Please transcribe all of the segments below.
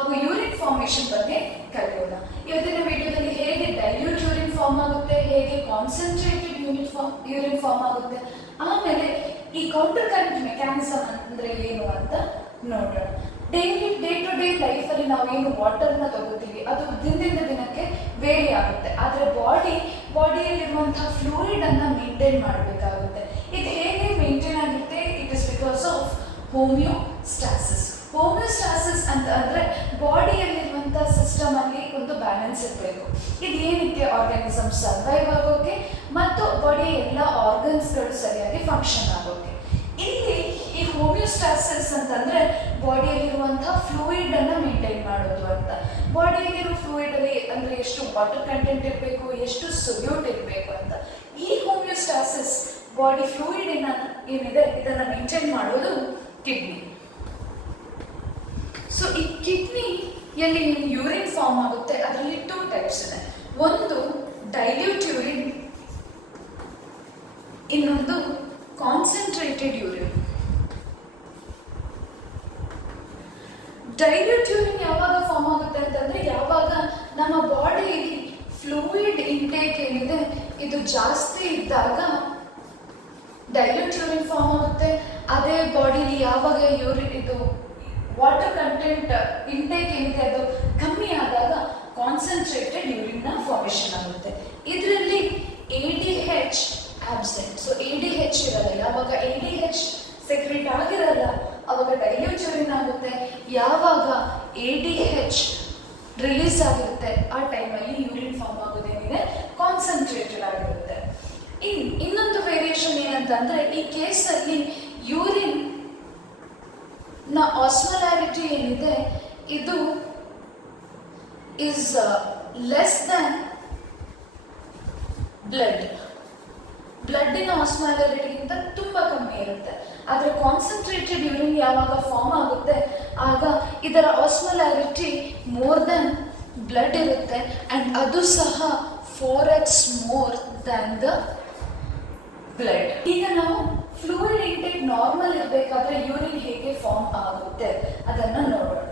ಹಾಗೂ urine formation ಬಗ್ಗೆ ಕಲಿಯೋಣ. ಇವತ್ತಿನ ವಿಡಿಯೋದಲ್ಲಿ ಹೇಗೆ ಡೈಲ್ಯೂಟ್ ಯೂರಿನ್ ಫಾರ್ಮ್ ಆಗುತ್ತೆ, ಹೇಗೆ ಕಾನ್ಸಂಟ್ರೇಟೆಡ್ ಯೂರಿನ್ ಫಾರ್ಮ್ ಆಗುತ್ತೆ, ಆಮೇಲೆ ಈ ಕೌಂಟರ್ ಕರೆಂಟ್ ಮೆಕ್ಯಾನಿಸಮ್ ಅಂದರೆ ಏನು ಅಂತ ನೋಡೋಣ. ಡೇ ಟು ಡೇ ಲೈಫಲ್ಲಿ ನಾವೇನು ವಾಟರ್ನ ತಗೋತೀವಿ ಅದು ದಿನದಿಂದ ದಿನಕ್ಕೆ ವೇರಿ ಆಗುತ್ತೆ. ಆದರೆ ಬಾಡಿಯಲ್ಲಿರುವಂತಹ ಫ್ಲೂಯಿಡನ್ನು ಮೇಂಟೈನ್ ಮಾಡಬೇಕಾಗುತ್ತೆ. ಇದು ಹೇಗೆ ಮೇಂಟೈನ್ ಆಗುತ್ತೆ? It is because of homeostasis. Homeostasis ಅಂತ ಅಂದರೆ ಬಾಡಿಯಲ್ಲಿರುವಂಥ ಸಿಸ್ಟಮಲ್ಲಿ ಒಂದು ಬ್ಯಾಲೆನ್ಸ್ ಇರಬೇಕು. ಇದು ಏನಕ್ಕೆ? ಆರ್ಗ್ಯಾನಿಸಮ್ ಸರ್ವೈವ್ ಆಗೋಕ್ಕೆ ಮತ್ತು ಬಾಡಿಯ ಎಲ್ಲ ಆರ್ಗನ್ಸ್ಗಳು ಸರಿಯಾಗಿ ಫಂಕ್ಷನ್ ಆಗೋಕ್ಕೆ. ಇಲ್ಲಿ ಈ ಹೋಮಿಯೋಸ್ಟಾಸಿಸ್ ಅಂತಂದರೆ ಬಾಡಿಯಲ್ಲಿರುವಂಥ ಫ್ಲೂಯಿಡನ್ನು ಮೇಂಟೈನ್ ಮಾಡೋದು ಅಂತ. ಬಾಡಿಯಲ್ಲಿರೋ ಫ್ಲೂಯಿಡಲ್ಲಿ ಅಂದರೆ ಎಷ್ಟು ವಾಟರ್ ಕಂಟೆಂಟ್ ಇರಬೇಕು, ಎಷ್ಟು ಸೊಲ್ಯೂಟ್ ಇರಬೇಕು ಅಂತ. ಈ ಹೋಮಿಯೋಸ್ಟಾಸಿಸ್ ಬಾಡಿ ಫ್ಲೂಯಿಡ್ ಏನಿದೆ ಇದನ್ನು ಮೇಂಟೈನ್ ಮಾಡೋದು ಕಿಡ್ನಿ. ಸೊ ಈ ಕಿಡ್ನಿಯಲ್ಲಿ ಯೂರಿನ್ ಫಾರ್ಮ್ ಆಗುತ್ತೆ. ಅದರಲ್ಲಿ 2 ಟೈಪ್ಸ್ ಇದೆ. ಒಂದು ಡೈಲ್ಯೂಟ್ ಯೂರಿನ್, ಇನ್ನೊಂದು ಕಾನ್ಸಂಟ್ರೇಟೆಡ್ ಯೂರಿನ್. ಡೈಲ್ಯೂಟ್ ಯೂರಿನ್ ಯಾವಾಗ ಫಾರ್ಮ್ ಆಗುತ್ತೆ ಅಂತಂದರೆ ಯಾವಾಗ ನಮ್ಮ ಬಾಡಿಯಲ್ಲಿ ಫ್ಲೂಯಿಡ್ ಇಂಟೇಕ್ ಏನಿದೆ ಇದು ಜಾಸ್ತಿ ಇದ್ದಾಗ ಡೈಲ್ಯೂಟ್ ಯೂರಿನ್ ಫಾರ್ಮ್ ಆಗುತ್ತೆ. ಅದೇ ಬಾಡಿಲಿ ಯಾವಾಗ ಇದು ವಾಟರ್ ಕಂಟೆಂಟ್ ಇಂಟೇಕ್ ಏನಿದೆ ಅದು ಕಮ್ಮಿ ಆದಾಗ ಕಾನ್ಸಂಟ್ರೇಟೆಡ್ ಯೂರಿನ್ನ ಫಾರ್ಮೇಷನ್ ಆಗುತ್ತೆ. ಇದರಲ್ಲಿ ADH ಆಬ್ಸೆಂಟ್. ಸೊ ADH ಇರಲ್ಲ. ಯಾವಾಗ ADH ಸೆಕ್ರೆಟ್ ಆಗಿರಲ್ಲ ಅವಾಗ ಡೈಲ್ಯೂಟ್ ಯೂರಿನ್ ಆಗುತ್ತೆ. ಯಾವಾಗ ADH ರಿಲೀಸ್ ಆಗಿರುತ್ತೆ ಆ ಟೈಮಲ್ಲಿ ಯೂರಿನ್ ಫಾರ್ಮ್ ಆಗೋದೇನಿದೆ ಕಾನ್ಸಂಟ್ರೇಟೆಡ್ ಆಗಿರುತ್ತೆ. ಇನ್ನೊಂದು ವೇರಿಯೇಷನ್ ಏನಂತಂದರೆ ಈ ಕೇಸಲ್ಲಿ ಯೂರಿನ್ ನ ಆಸ್ಮೊಲಾರಿಟಿ ಏನಿದೆ ಇದು ಇಸ್ ಲೆಸ್ ದ್ಯಾನ್ ಬ್ಲಡ್ಡಿನ ಆಸ್ಮೊಲಾರಿಟಿಗಿಂತ ತುಂಬ ಕಮ್ಮಿ ಇರುತ್ತೆ. ಆದರೆ ಕಾನ್ಸಂಟ್ರೇಟೆಡ್ ಯೂರಿನ್ ಯಾವಾಗ ಫಾರ್ಮ್ ಆಗುತ್ತೆ ಆಗ ಇದರ ಆಸ್ಮೊಲಾರಿಟಿ ಮೋರ್ ದ್ಯಾನ್ ಬ್ಲಡ್ ಇರುತ್ತೆ ಆ್ಯಂಡ್ ಅದು ಸಹ 4x more than the blood. ಈಗ ನಾವು ಫ್ಲೂಯಿಡ್ ಇಂಟೇಕ್ ನಾರ್ಮಲ್ ಇರಬೇಕಾದ್ರೆ ಯೂರಿನ್ ಹೇಗೆ ಫಾರ್ಮ್ ಆಗುತ್ತೆ ಅದನ್ನು ನೋಡೋಣ.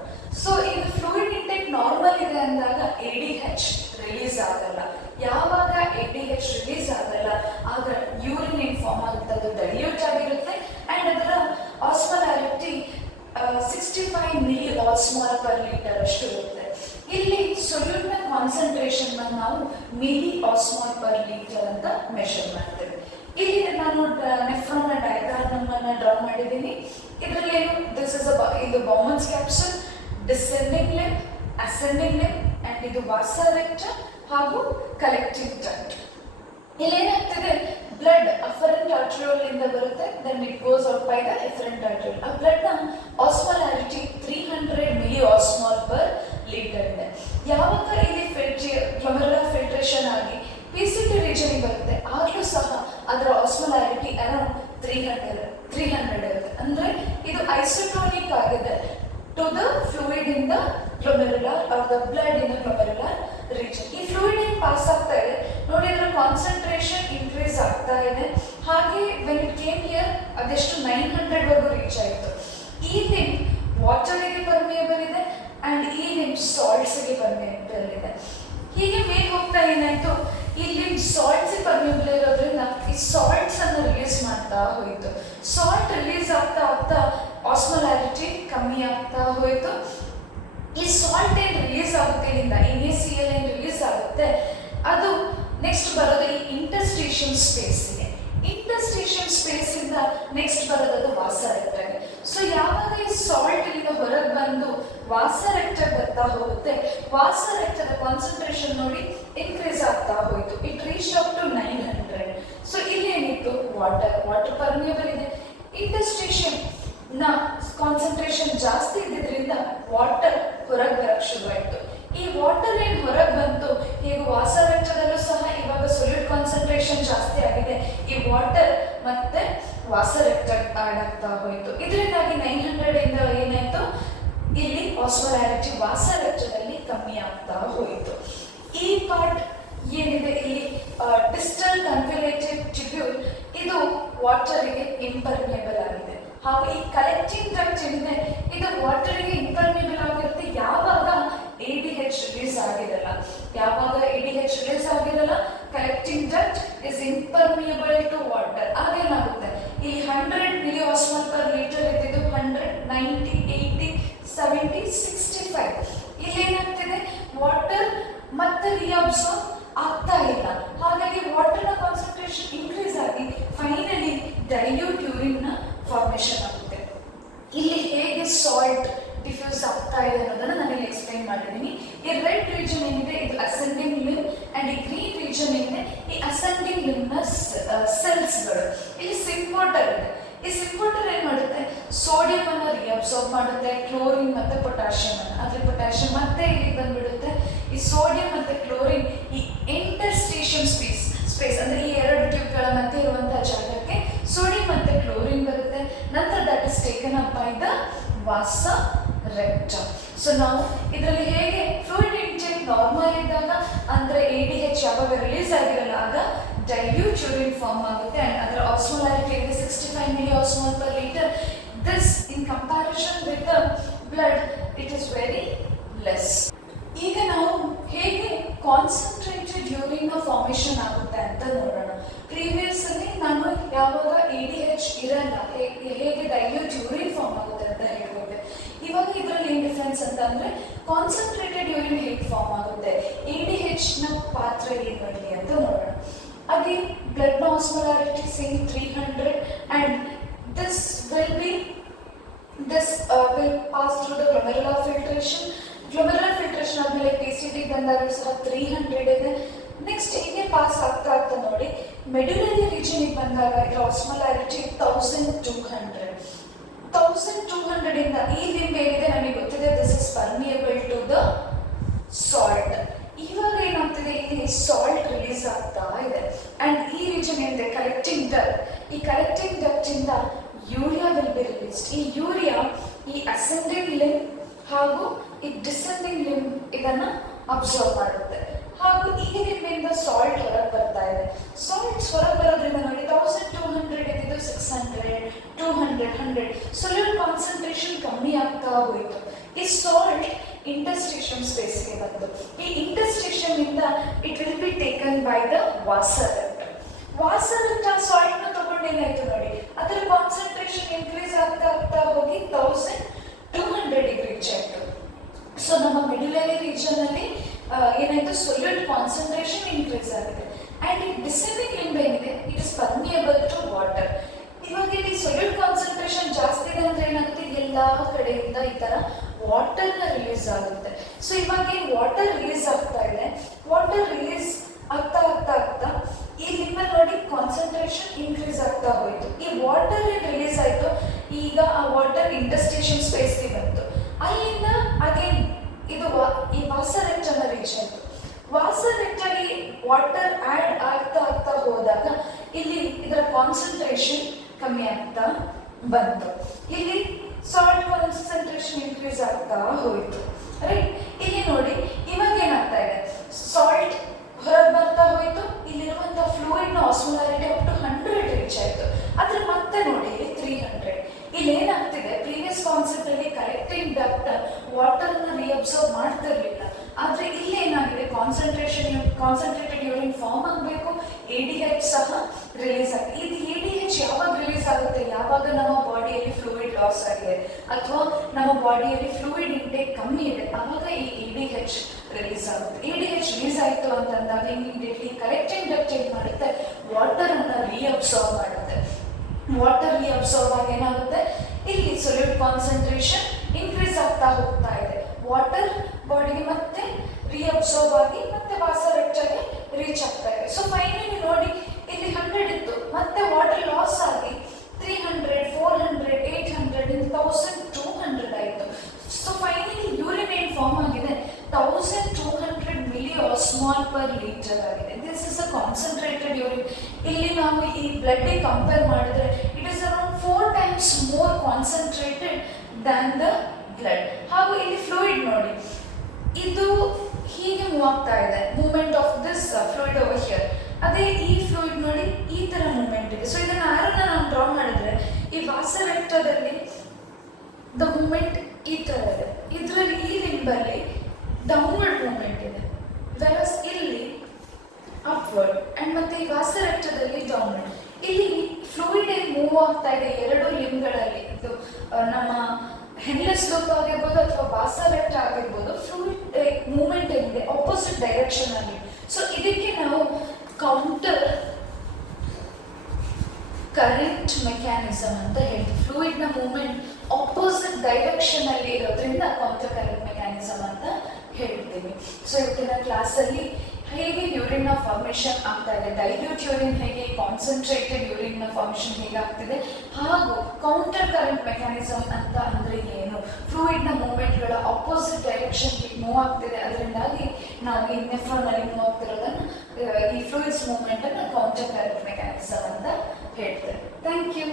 ಸೊ ಈಗ ಫ್ಲೂಯಿಡ್ ಇಂಟೇಕ್ ನಾರ್ಮಲ್ ಇದೆ ಅಂದಾಗ ADH ರಿಲೀಸ್ ಆಗಲ್ಲ. ಯಾವಾಗ ADH ರಿಲೀಸ್ ಆಗಲ್ಲ ಆಗ ಯೂರಿನ್ ಏನು ಫಾರ್ಮ್ ಆಗುತ್ತೆ ಅದು ಡೈಲ್ಯೂಟ್ ಆಗಿರುತ್ತೆ ಆ್ಯಂಡ್ ಅದರ ಆಸ್ಮೊಲಾರಿಟಿ 65 ಮಿಲಿ ಆಸ್ಮಾಲ್ ಪರ್ ಲೀಟರ್ ಅಷ್ಟು ಇರುತ್ತೆ. ಇಲ್ಲಿ ಸೊಲ್ಯೂಟ್ನ ಕಾನ್ಸಂಟ್ರೇಷನ್ನ ನಾವು ಮಿಲಿ ಆಸ್ಮಾಲ್ ಪರ್ ಲೀಟರ್ ಅಂತ ಮೆಷರ್ ಮಾಡ್ತೇವೆ. ಇಲ್ಲಿ ನಾನು ನೆಫ್ರಾನ್ನ ಡಯಾಗ್ರಾಮ್ ಡ್ರಾ ಮಾಡಿದ್ದೀನಿ. ಇದರಲ್ಲಿ ಏನು ಇದು Bowman's capsule, descending limb, ascending limb and ಇದು ವಾಸಾ ರೆಕ್ಟಮ್ ಹಾಗೂ ಕಲೆಕ್ಟಿಂಗ್ ಟ್ರಂಕ್. ಇಲ್ಲೇನಾಗ್ತಿದೆ? ಬ್ಲಡ್ ಅಫರೆಂಟ್ ಆರ್ಟರಿಯೋಲ್ ಇಂದ ಬರುತ್ತೆ, then it goes out by the efferent arteriole. ಆ ಬ್ಲಡ್ನ osmolarity 300 milli osmol per litre ಇದೆ. ಯಾವಾಗ ಇಲ್ಲಿ ಗ್ಲೊಮೆರುಲರ್ ಫಿಲ್ಟ್ರೇಷನ್ ಆಗಿ PCT ರೀಜನ್ ಬರುತ್ತೆ ಆಗಲೂ ಸಹ ಅದರ ಆಸ್ಮೊಲಾರಿಟಿ ಅರೌಂಡ್ 300 ಇರುತ್ತೆ. ಅಂದರೆ ಇದು ಐಸೋಟೋನಿಕ್ ಆಗಿದೆ to the fluid in the glomerular or the blood in the glomerular region. ಈ ಫ್ಲೂಯಿಡ್ ಏನು ಪಾಸ್ ಆಗ್ತಾ ಇದೆ ನೋಡಿ, ಇದರ ಕಾನ್ಸಂಟ್ರೇಷನ್ ಇನ್ಕ್ರೀಸ್ ಆಗ್ತಾ ಇದೆ. ಹಾಗೆ ವೆನ್ ಇಟ್ ಕೇಮ್ ಹಿಯರ್ ಅದೆಷ್ಟು 900 ವರೆಗೂ ರೀಚ್ ಆಯಿತು. ಈ ಲಿಂಬ್ ವಾಟರಿಗೆ ಪರ್ಮಿಯಬಲ್ ಇದೆ ಆ್ಯಂಡ್ ಈ ಲಿಂಬ್ ಸಾಲ್ಟ್ಸ್ಗೆ ಪರ್ಮಿಯಬಲ್ ಇದೆ. ಹೀಗೆ ಮೇಲೆ ಹೋಗ್ತಾ ಏನಾಯಿತು, ಈ ಲಿಂಬ್ ಸಾಲ್ಟ್ಸ್ ಪರ್ಮಿಯಬಲ್ ಇರೋದ್ರಿಂದ ಈ ಸಾಲ್ಟ್ಸ್ ಅನ್ನು ರಿಲೀಸ್ ಮಾಡ್ತಾ ಹೋಯಿತು. ಸಾಲ್ಟ್ ರಿಲೀಸ್ ಆಗ್ತಾ ಆಗ್ತಾ ಆಸ್ಮೊಲಾರಿಟಿ ಕಮ್ಮಿ ಆಗ್ತಾ ಹೋಯಿತು. ಈ ಸಾಲ್ಟ್ ಏನು ರಿಲೀಸ್ ಆಗುತ್ತೆ ಇಲ್ಲಿಂದ NaCl ಏನು ರಿಲೀಸ್ ಆಗುತ್ತೆ ಅದು ನೆಕ್ಸ್ಟ್ ಬರೋದು ಈ ಇಂಟರ್ಸ್ಟಿಷಿಯಲ್ ಸ್ಪೇಸ್ಗೆ. ಇಂಟರ್ಸ್ಟಿಷಿಯಲ್ ಸ್ಪೇಸಿಂದ ನೆಕ್ಸ್ಟ್ ಬರೋದು ವಾಸಾ ರೆಕ್ಟಮ್ಗೆ. ಸೊ ಯಾವಾಗ ಈ ಸಾಲ್ಟ್ ಇಲ್ಲಿಂದ ಹೊರಗೆ ಬಂದು ವಾಸಾ ರೆಕ್ಟಮ್ ಬರ್ತಾ ಹೋಗುತ್ತೆ, ವಾಸಾ ರೆಕ್ಟದ ಕಾನ್ಸಂಟ್ರೇಷನ್ ನೋಡಿ ಇನ್ಕ್ರೀಸ್ ಆಗ್ತಾ ಹೋಯಿತು. It reach up to 900. So ಇಲ್ಲಿ ಏನಿತ್ತು? ವಾಟರ್ ಪರ್ಮಿಯಬಲ್ ಇದೆ. ಇಂಟರ್ಸ್ಟಿಷಿಯಲ್ ನ ಕಾನ್ಸಂಟ್ರೇಷನ್ ಜಾಸ್ತಿ ಇದ್ದಿದ್ರಿಂದ ವಾಟರ್ ಹೊರಗೆ ಬರಕ್ಕೆ ಶುರುವಾಯಿತು. ಈ ವಾಟರ್ ಏನು ಹೊರಗೆ ಬಂತು, ಈಗ ವಾಸಾ ರೆಕ್ಟದಲ್ಲೂ ಸಹ ಇವಾಗ ಸೊಲ್ಯೂಟ್ ಕಾನ್ಸಂಟ್ರೇಷನ್ ಜಾಸ್ತಿ ಆಗಿದೆ. ಈ ವಾಟರ್ ಮತ್ತೆ ವಾಸಾ ರೆಕ್ಟರ್ ಆಡ್ ಆಗ್ತಾ ಹೋಯಿತು. ಇದರಿಂದಾಗಿ 900 ಇಂದ ಏನಾಯಿತು, ಇಲ್ಲಿ ಆಸ್ಮೊಲಾರಿಟಿ ವಾಸಾ ರೆಕ್ಟದಲ್ಲಿ ಕಮ್ಮಿ ಆಗ್ತಾ ಹೋಯಿತು. ಈ ಪಾರ್ಟ್ ಏನಿದೆ ಇಲ್ಲಿ ಡಿಸ್ಟಲ್ ಕನ್ವಿಲೇಟೆಡ್ ಟ್ಯೂಬ್ಯೂಲ್ ಇದು ವಾಟರಿಗೆ ಇಂಪರ್ಮಿಯಬಲ್ ಆಗಿದೆ. ಹಾಗೂ ಈ ಕಲೆಕ್ಟಿಂಗ್ ಡಕ್ಟ್ ಏನಿದೆ ಇದು ವಾಟರಿಗೆ ಇಂಪರ್ಮಿಯಬಲ್ ಆಗಿರುತ್ತೆ ಯಾವಾಗ ಯಾವಾಗ ADH ರಿಲೀಸ್ ಆಗಿರಲ್ಲ, collecting duct is impermeable to water. ಆಗೇನಾಗುತ್ತೆ, ಈ 100 ಮಿಲಿ ಆಸ್ಮಾಲ್ ಪರ್ ಲೀಟರ್ ಇದ್ದಿದ್ದು 100, 90, 80, 70, 65. ಇಲ್ಲಿ ಏನಾಗ್ತಿದೆ, ವಾಟರ್ ಮತ್ತೆ ರಿಅಬ್ಸಾರ್ಬ್ ಆಗ್ತಾ ಇಲ್ಲ. ಹಾಗಾಗಿ ವಾಟರ್ನ ಕಾನ್ಸಂಟ್ರೇಷನ್ ಇನ್ಕ್ರೀಸ್ ಆಗಿ ಫೈನಲಿ ಡೈಲ್ಯೂಟ್ ಯೂರಿನ್ನ ಫಾರ್ಮೇಷನ್ ಆಗುತ್ತೆ. ಇಲ್ಲಿ ಹೇಗೆ ಸಾಲ್ಟ್ ಡಿಫ್ಯೂಸ್ ಆಗ್ತಾ ಇದೆ ಅನ್ನೋದನ್ನ ನಾನು ಇಲ್ಲಿ ಎಕ್ಸ್ಪ್ಲೈನ್ ಮಾಡಿದ್ದೀನಿ. ಈ ರೆಡ್ ರೀಜನ್ ಏನಿದೆ ಇದು ಅಸೆಂಡಿಂಗ್ ಲಿಂಬ್ ಅಂಡ್ ಈ ಗ್ರೀನ್ ರೀಜನ್ ಏನಿದೆ ಈ ಅಸೆಂಡಿಂಗ್ ಲಿಂಬ್ನ ಸೆಲ್ಸ್ಗಳು. ಇಲ್ಲಿ ಸಿಂಪೋಟರ್ ಇದೆ. ಈ ಸಿಂಪೋಟರ್ ಏನ್ ಮಾಡುತ್ತೆ, ಸೋಡಿಯಂ ಅನ್ನ ರಿಅಬ್ಸಾರ್ಬ್ ಮಾಡುತ್ತೆ, ಕ್ಲೋರಿನ್ ಮತ್ತೆ ಪೊಟ್ಯಾಷಿಯಂ ಅನ್ನ. ಆದ್ರೆ ಪೊಟ್ಯಾಷಿಯಂ ಮತ್ತೆ ಇಲ್ಲಿ ಬಂದ್ಬಿಡುತ್ತೆ. ಈ ಸೋಡಿಯಂ ಮತ್ತೆ ಕ್ಲೋರಿನ್ ಈ ಇಂಟರ್ಸ್ಟೇಷನ್ ಸ್ಪೇಸ್ ಅಂದ್ರೆ ಈ ಎರಡು ಟ್ಯೂಬ್ಗಳ ಮಧ್ಯೆ ಇರುವಂತಹ ಜಾಗಕ್ಕೆ ಸೋಡಿಯಂ ಮತ್ತೆ ಕ್ಲೋರಿನ್ ಬರುತ್ತೆ. ನಂತರ that is taken up by the ವಾಸ ರೆಕ್ಟಮ್. ಸೊ ನಾವು ಇದರಲ್ಲಿ ಹೇಗೆ ಫ್ಲೂಯಿಡ್ ಇಂಟೇಕ್ ನಾರ್ಮಲ್ ಇದ್ದಾಗ ಅಂದ್ರೆ ADH ಯಾವಾಗ ರಿಲೀಸ್ ಆಗಿರಲ್ಲ ಆಗ ಡೈಲ್ಯೂಟ್ ಯೂರಿನ್ ಫಾರ್ಮ್ ಆಗುತ್ತೆ ಅಂಡ್ ಅದರ ಆಸ್ಮೋಲಾರಿಟಿ ಇದೆ 65 milli osmol per litre. This in comparison with the blood it is very less. ಈಗ ನಾವು ಹೇಗೆ ಕಾನ್ಸಂಟ್ರೇಟೆಡ್ ಯೂರಿನ್ ಫಾರ್ಮೇಷನ್ ಆಗುತ್ತೆ ಅಂತ ನೋಡೋಣ. ಪ್ರೀವಿಯಸ್ ಅಲ್ಲಿ ನಾನು ಯಾವಾಗ ADH ಇರಲ್ಲ ಹೇಗೆ ಡೈಲ್ಯೂಟ್ ಯೂರಿನ್ ಫಾರ್ಮ್ ಆಗುತ್ತೆ ಅಂತ ಹೇಳ್ಕೊಟ್ಟೆ. ಇವಾಗ ಇದರಲ್ಲಿ ಏನ್ ಡಿಫ್ರೆನ್ಸ್ ಅಂತ ಅಂದ್ರೆ ಕಾನ್ಸಂಟ್ರೇಟೆಡ್ ಯೂರಿನ್ ಹೇಗೆ ಫಾರ್ಮ್ ಆಗುತ್ತೆ, ADH ನ ಪಾತ್ರ ಏನಲ್ಲಿ ಅಂತ ನೋಡೋಣ. Again blood osmolarity same 300 and this will pass through the glomerular filtration. Glomerular filtration ಆದಮೇಲೆ PCT ಬಂದಾಗ ಸಹ 300 ಇದೆ. ನೆಕ್ಸ್ಟ್ ಹೀಗೆ ಪಾಸ್ ಆಗ್ತಾ ನೋಡಿ ಮೆಡ್ಯುಲರಿ ರೀಜನ್ಗೆ ಬಂದಾಗ ಇದರ ಆಸ್ಮೋಲಾರಿಟಿ 1200 ಇಂದ ಈ ಲಿಂಬ್ ಏನಿದೆ ನಮಗೆ ಗೊತ್ತಿದೆ this is permeable to the salt. ಇವಾಗ ಏನಾಗ್ತಿದೆ, ಇಲ್ಲಿ ಸಾಲ್ಟ್ ರಿಲೀಸ್ ಆಗ್ತಾ ಇದೆ ಅಂಡ್ ಈ ರೀಜನ್ ಏನಿದೆ ಕಲೆಕ್ಟಿಂಗ್ ಡಕ್ಟ್, ಈ ಕಲೆಕ್ಟಿಂಗ್ ಡಕ್ಟ್ ಇಂದ ಯೂರಿಯಾ ವಿಲ್ ಬಿ ರಿಲೀಸ್ಡ್. ಈ ಯೂರಿಯಾ ಈ ಅಸೆಂಡಿಂಗ್ ಲಿಂಬ್ ಹಾಗೂ ಈ ಡಿಸೆಂಡಿಂಗ್ ಲಿಂಬ್ ಇದನ್ನ ಅಬ್ಸರ್ವ್ ಮಾಡುತ್ತೆ. ಹಾಗೂ ಈ ಲಿಂಬಿಂದ ಸಾಲ್ಟ್ ಹೊರಗೆ ಬರ್ತಾ ಇದೆ. ಸಾಲ್ಟ್ಸ್ ಹೊರಗೆ ಬರೋದ್ರಿಂದ ನೋಡಿ 1200 ಇದ್ದಿದ್ದು 600, 200, 100 ಸೊಲ್ಯೂಟ್ ಕಾನ್ಸಂಟ್ರೇಷನ್ ಕಮ್ಮಿ ಆಗ್ತಾ ಹೋಯಿತು. ಈ ಸಾಲ್ಟ್ ಇಂಟರ್ಸ್ಟೇಷನ್ ಸ್ಪೇಸ್ಗೆ ಬಂತು. ಈ ಇಂಟರ್ಸ್ಟೇಷನ್ ಇಂದ it will be taken by the vasa recta. Vasa recta salt ನ ತಗೊಂಡು ಏನಾಯ್ತು ನೋಡಿ, ಅದರ ಕಾನ್ಸಂಟ್ರೇಷನ್ ಇನ್ಕ್ರೀಸ್ ಆಗ್ತಾ ಹೋಗಿ 1200 ರೀಚ್ ಆಯಿತು. ಸೊ ನಮ್ಮ ಮೆಡ್ಯುಲರಿ ರೀಜನ್ ಅಲ್ಲಿ ಏನಾಯ್ತು, ಸೊಲ್ಯೂಟ್ ಕಾನ್ಸಂಟ್ರೇಷನ್ ಇನ್ಕ್ರೀಸ್ ಆಗಿದೆ ಅಂಡ್ ಈ ಡಿಸೆಂಡಿಂಗ್ ಲಿಂಬ್ ಏನಿದೆ it is permeable to water. ಇವಾಗ ಇಲ್ಲಿ ಸೊಲ್ಯೂಟ್ ಕಾನ್ಸಂಟ್ರೇಷನ್ ಜಾಸ್ತಿ ಇದೆ ಅಂದ್ರೆ ಏನಾಗುತ್ತೆ, ಎಲ್ಲಾ ಕಡೆಯಿಂದ ಈ ತರ ವಾಟರ್ನ ರಿಲೀಸ್ ಆಗುತ್ತೆ. ಸೊ ಇವಾಗ ವಾಟರ್ ರಿಲೀಸ್ ಆಗ್ತಾ ಇದೆ. ವಾಟರ್ ರಿಲೀಸ್ ಆಗ್ತಾ ಈ ಲಿಂಬಲ್ಲಿ ನೋಡಿ ಕಾನ್ಸಂಟ್ರೇಷನ್ ಇನ್ಕ್ರೀಸ್ ಆಗ್ತಾ ಹೋಯಿತು. ಈ ವಾಟರ್ ರಿಲೀಸ್ ಆಯಿತು. ಈಗ ಆ ವಾಟರ್ ಇಂಟರ್ಸ್ಟೇಷನ್ ಸ್ಪೇಸ್ಗೆ ಬಂತು. ಅಲ್ಲಿಂದ ಅಗೇನ್ ಇದು ಈ ವಾಸರೆಕ್ಟನ್ನ ರೀಚ್ ಆಯಿತು. ವಾಸರೆಕ್ಟಲ್ಲಿ ವಾಟರ್ ಆ್ಯಡ್ ಆಗ್ತಾ ಹೋದಾಗ ಇಲ್ಲಿ ಇದರ ಕಾನ್ಸಂಟ್ರೇಷನ್ ಕಮ್ಮಿ ಆಗ್ತಾ ಬಂತು. ಇಲ್ಲಿ ಸಾಲ್ಟ್ ಕಾನ್ಸಂಟ್ರೇಷನ್ ಇನ್ಕ್ರೀಸ್ ಆಗ್ತಾ ಹೋಯಿತು. ರೈಟ್, ಇಲ್ಲಿ ನೋಡಿ ಇವಾಗ ಏನಾಗ್ತಾ ಇದೆ, ಸಾಲ್ಟ್ ಹೊರಗೆ ಬರ್ತಾ ಹೋಯಿತು. ಇಲ್ಲಿರುವಂಥ ಫ್ಲೂಯಿಡ್ನ ಆಸ್ಮೋಲಾರಿಟಿ ಅಪ್ ಟು 100 ರೀಚ್ ಆಯಿತು. ಆದರೆ ಮತ್ತೆ ನೋಡಿ ಇಲ್ಲಿ 300. ಇಲ್ಲಿ ಏನಾಗ್ತಿದೆ, ಪ್ರೀವಿಯಸ್ ಕಾನ್ಸೆಪ್ಟ್ ಅಲ್ಲಿ ಕಲೆಕ್ಟಿಂಗ್ ಡಕ್ಟ್ ವಾಟರ್ನ ರಿಅಬ್ಸರ್ವ್ ಮಾಡ್ತಿರ್ಲಿಲ್ಲ. ಆದರೆ ಇಲ್ಲಿ ಏನಾಗಿದೆ, ಕಾನ್ಸಂಟ್ರೇಟೆಡ್ ಯೂರಿನ್ ಫಾರ್ಮ್ ಆಗಬೇಕು, ADH ಸಹ ರಿಲೀಸ್ ಆಗಿದೆ. ಇದು ADH ಯಾವಾಗ ರಿಲೀಸ್ ಆಗುತ್ತೆ, ಯಾವಾಗ ನಮ್ಮ ಬಾಡಿಯಲ್ಲಿ ಫ್ಲೂಯಿಡ್ ಲಾಸ್ ಆಗಿದೆ ಅಥವಾ ನಮ್ಮ ಬಾಡಿಯಲ್ಲಿ ಫ್ಲೂಯಿಡ್ ಇಂಟೇಕ್ ಕಮ್ಮಿ ಇದೆ, ಆವಾಗ ಈ ADH ರಿಲೀಸ್ ಆಗುತ್ತೆ. ADH ರಿಲೀಸ್ ಆಯಿತು ಅಂತಂದಾಗ ಇಮಿಡಿಯೇಟ್ಲಿ ಕಲೆಕ್ಟಿಂಗ್ ಡಕ್ಟ್ ಏನು ಮಾಡುತ್ತೆ, ವಾಟರ್ ಅನ್ನ ರಿಅಬ್ಸರ್ವ್ ಮಾಡುತ್ತೆ. ವಾಟರ್ ರಿಅಬ್ಸರ್ವ್ ಆಗಿ ಏನಾಗುತ್ತೆ, ಇಲ್ಲಿ ಸೊಲ್ಯೂಟ್ ಕಾನ್ಸಂಟ್ರೇಷನ್ ಇನ್ಕ್ರೀಸ್ ಆಗ್ತಾ ಹೋಗ್ತಾ ಇದೆ. ವಾಟರ್ ಬಾಡಿಗೆ ಮತ್ತೆ ರಿಅಬ್ಸರ್ವ್ ಆಗಿ ಮತ್ತೆ ವಾಸರೆಕ್ಟಗೆ ರೀಚ್ ಆಗ್ತಾ ಇದೆ. ಸೊ ಫೈನಲಿ ನೋಡಿ ಇಲ್ಲಿ 100 ಇತ್ತು, ಮತ್ತೆ ವಾಟರ್ ಲಾಸ್ ಆಗಿ 300, 400, 800 1200 ಆಯಿತು. ಸೊ ಫೈನಲಿ ಯೂರಿನ್ ಏನು ಫಾರ್ಮ್ ಆಗಿದೆ 1200 ಮಿಲಿ ಆಸ್ಮಾಲ್ ಪರ್ ಲೀಟರ್ ಆಗಿದೆ. This is a concentrated urine. ಇಲ್ಲಿ ನಾವು ಈ ಬ್ಲಡ್ಗೆ ಕಂಪೇರ್ ಮಾಡಿದ್ರೆ it is around 4 times more concentrated than the blood. ಹಾಗೂ ಇಲ್ಲಿ ಫ್ಲೂಯಿಡ್ ನೋಡಿ, ಇದು ಹೀಗೆ ಮೂವ್ ಆಗ್ತಾ ಇದೆ, movement of this fluid over here. ಅದೇ ಈ ಫ್ಲೂಯಿಡ್ ನೋಡಿ ಈ ತರ ಮೂವ್ಮೆಂಟ್ ಇದೆ. ಸೊ ಇದನ್ನ ಆರನ್ನ ನಾವು ಡ್ರಾ ಮಾಡಿದ್ರೆ ಈ ವಾಸರೆಕ್ಟದಲ್ಲಿ ದ ಮೂವ್ಮೆಂಟ್ ಈ ತರ ಇದೆ. ಇದರಲ್ಲಿ ಈ ಲಿಂಬಲ್ಲಿ ಡೌನ್ವರ್ಡ್ ಮೂವ್ಮೆಂಟ್ ಇದೆ. ವೆರಸ್ ಇಲ್ಲಿ ಅಪ್ವರ್ಡ್ ಅಂಡ್ ಮತ್ತೆ ಈ ವಾಸರಕ್ತದಲ್ಲಿ ಡೌನ್ವರ್ಡ್. ಇಲ್ಲಿ ಫ್ಲೂಯಿಡ್ ಏನ್ ಮೂವ್ ಆಗ್ತಾ ಇದೆ ಎರಡು ಲಿಂಬ್ಗಳಲ್ಲಿ, ಇದು ನಮ್ಮ ಹೆನ್ಲೆಸ್ ಲೂಪ್ ಆಗಿರ್ಬೋದು ಅಥವಾ ವಾಸರೆಕ್ಟ್ ಆಗಿರ್ಬೋದು, ಫ್ಲೂಯಿಡ್ ಮೂವ್ಮೆಂಟ್ ಏನಿದೆ ಆಪೋಸಿಟ್ ಡೈರೆಕ್ಷನ್ ಅಲ್ಲಿ. ಸೊ ಇದಕ್ಕೆ ನಾವು ಕೌಂಟರ್ ಕರೆಂಟ್ ಮೆಕ್ಯಾನಿಸಮ್ ಅಂತ ಹೇಳ್ತೀವಿ. ಫ್ಲೂಯಿಡ್ ನ ಮೂವ್ಮೆಂಟ್ ಆಪೋಸಿಟ್ ಡೈರೆಕ್ಷನ್ ಅಲ್ಲಿ ಇರೋದ್ರಿಂದ ಕೌಂಟರ್ ಕರೆಂಟ್ ಮೆಕ್ಯಾನಿಸಮ್ ಅಂತ ಹೇಳ್ತೀವಿ. ಸೊ ಇವತ್ತಿನ ಕ್ಲಾಸಲ್ಲಿ ಹೇಗೆ ಯೂರಿನ್ ನ ಫಾರ್ಮೇಷನ್ ಆಗ್ತಾ ಇದೆ, ಡೈಲ್ಯೂಟ್ ಯೂರಿನ್ ಹೇಗೆ, ಕಾನ್ಸಂಟ್ರೇಟೆಡ್ ಯೂರಿನ್ ನ ಫಾರ್ಮೇಷನ್ ಹೇಗಾಗ್ತಿದೆ, ಹಾಗೂ ಕೌಂಟರ್ ಕರೆಂಟ್ ಮೆಕ್ಯಾನಿಸಮ್ ಅಂತ ಅಂದ್ರೆ ಏನು, ಫ್ಲೂಯಿಡ್ ನ ಮೂವ್ಮೆಂಟ್ಗಳ ಆಪೋಸಿಟ್ ಡೈರೆಕ್ಷನ್ ಮೂವ್ ಆಗ್ತಿದೆ, ಅದರಿಂದಾಗಿ ನಾವು ಈ ನೆಫ್ರಾನ್ ಅಲ್ಲಿ ಮೂವ್ ಆಗ್ತಿರೋದನ್ನ ಈ ಫ್ಲೂಯಿಡ್ಸ್ ಮೂವ್ಮೆಂಟ್ ಅನ್ನು ಕೌಂಟರ್ ಕರೆಂಟ್ ಮೆಕ್ಯಾನಿಸಮ್ ಅಂತ ಹೇಳ್ತೇವೆ. Thank you.